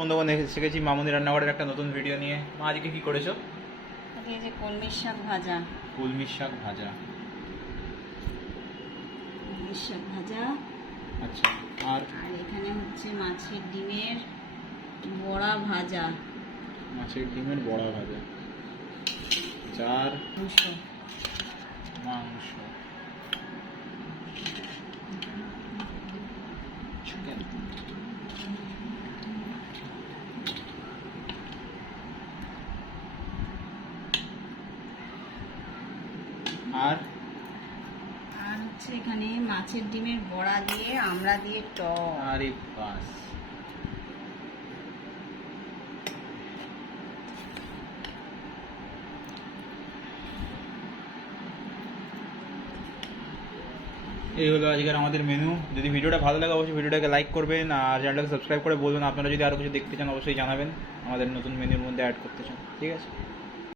বন্ধুগণ এসে গেছি মামুনি রান্নাঘরের একটা নতুন ভিডিও নিয়ে। মা আজকে কি করেছো? এই যে কলমির শাক ভাজা। কলমির শাক ভাজা। কলমির শাক ভাজা। আচ্ছা, আর আর এখানে হচ্ছে মাছের ডিমের বড়া ভাজা। মাছের ডিমের বড়া ভাজা। চার মাংস। মাংস চিকেন। আর আর হচ্ছে এখানে মাছের ডিমের বড়া দিয়ে আমড়া দিয়ে টক। আরে বাস, এই হলো আজকের আমাদের মেনু। যদি ভিডিওটা ভালো লাগে অবশ্যই ভিডিওটাকে লাইক করবেন আর চ্যানেলটাকে সাবস্ক্রাইব করে বলবেন আপনারা যদি আরও কিছু দেখতে চান অবশ্যই জানাবেন, আমাদের নতুন মেনুর মধ্যে অ্যাড করতে চান। ঠিক আছে।